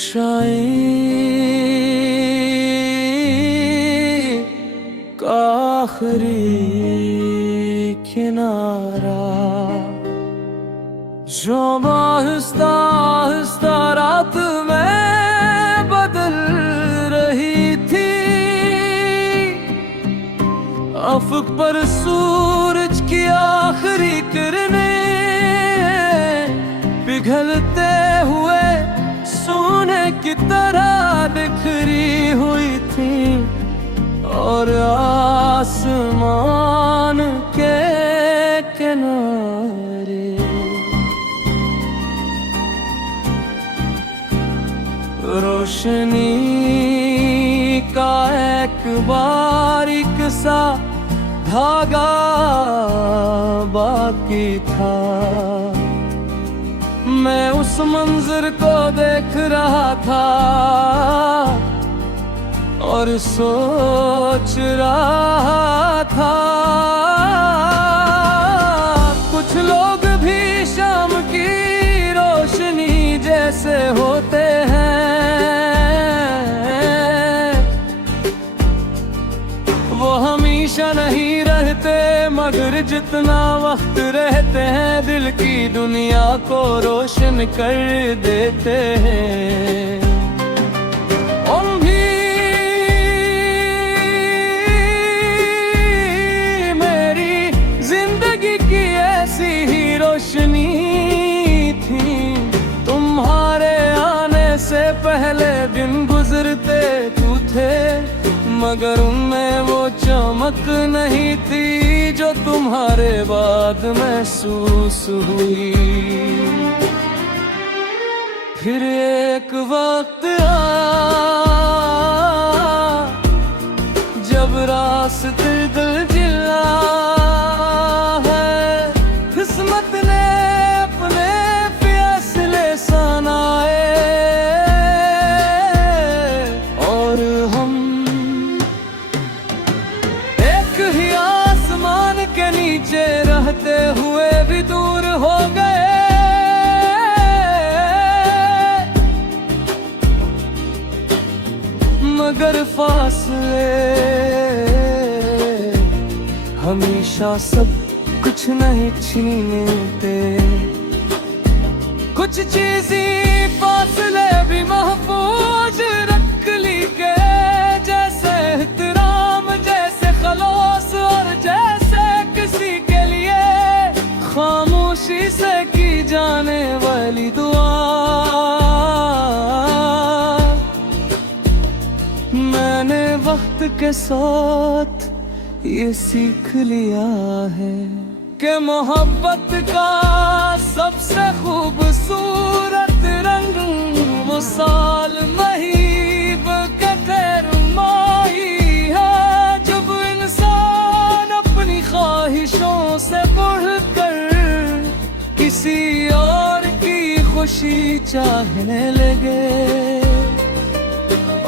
शायरी का आखिरी किनारा जो आहिस्ता आहिस्ता रात में बदल रही थी। अफक पर सूरज की आखिरी किरणें पिघलते हुए सोने की तरह बिखरी हुई थी और आसमान के किनारे रोशनी का एक बारीक सा धागा बाकी था। मैं उस मंजर को देख रहा था और सोच रहा था। कुछ लोग भी शाम की रोशनी जैसे होते हैं, वो हमेशा नहीं रहते मगर जितना वक्त रहते हैं दिल की दुनिया को रोशन कर देते हैं। उन भी मेरी जिंदगी की ऐसी ही रोशनी थी। तुम्हारे आने से पहले दिन गुजरते तू थे मगर उनमें वो चमक नहीं थी जो तुम्हारे बाद महसूस हुई। फिर एक वक्त आया जब रास्ते दिल जिला है, किस्मत ने अपने फैसले सुनाए और हम एक ही आसमान के नीचे रहते हुए भी दूर हो गए। मगर फासले हमेशा सब कुछ नहीं छीनते। कुछ चीजें फासले भी महफूज रख ली के, जैसे एहतराम, जैसे खलूस और जैसे किसी के लिए खामोशी से की जाने वाली दुआ। मैंने वक्त के साथ ये सीख लिया है कि मोहब्बत का सबसे खूबसूरत रंग वो साल महीब के तेरुमाही है जब इंसान अपनी ख्वाहिशों से बढ़कर किसी और की खुशी चाहने लगे।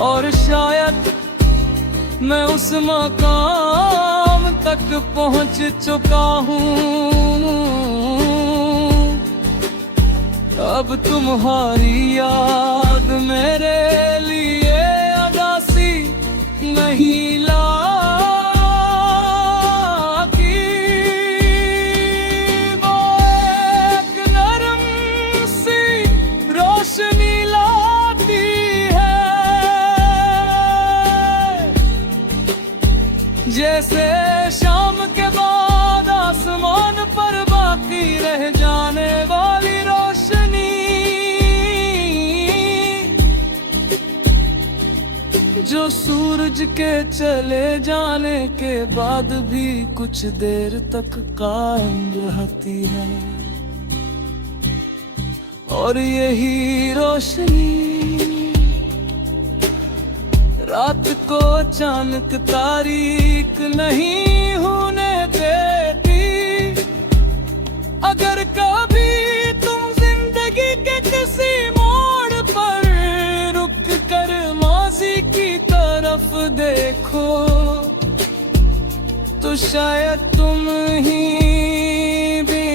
और शायद मैं उस मकाम तक पहुंच चुका हूँ, अब तुम्हारी याद मेरे लिए अदासी नहीं लागी। वो एक नरम सी रोशनी लाती है जैसे शाम के बाद आसमान पर बाकी रह जाने वाली रोशनी, जो सूरज के चले जाने के बाद भी कुछ देर तक कायम रहती है। और यही रोशनी रात को अचानक तारीक नहीं होने देती। अगर कभी तुम जिंदगी के किसी मोड़ पर रुक कर माजी की तरफ देखो तो शायद तुम ही भी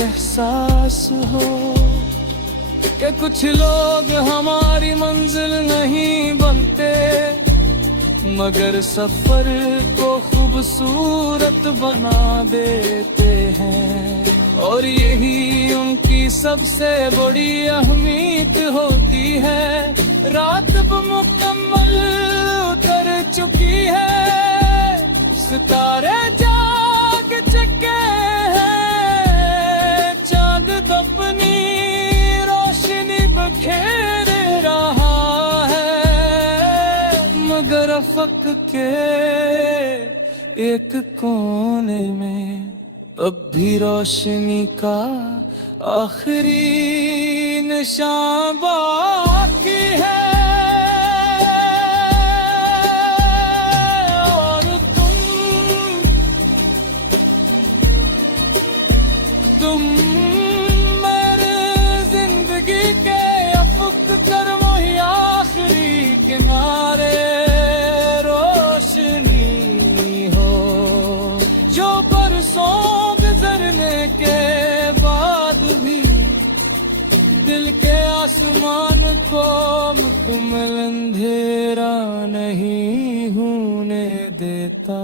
एहसास हो कि कुछ लोग हमारी मंजिल नहीं बनते, मगर सफर को खूबसूरत बना देते हैं। और यही उनकी सबसे बड़ी अहमियत होती है। रात अब मुकम्मल उतर चुकी है, सितारे जाग चुके हैं, चांद अपनी रोशनी बखेर रहा है, मगर अफक के एक कोने में अब भी रोशनी का आखिरी निशान बाकी है। और तुम मेरे जिंदगी के अफक कर वही आखिरी किनारे रोशनी हो, जो बरसों गुजरने के बाद भी दिल के आसमान को मुकम्मल अंधेरा नहीं होने देता।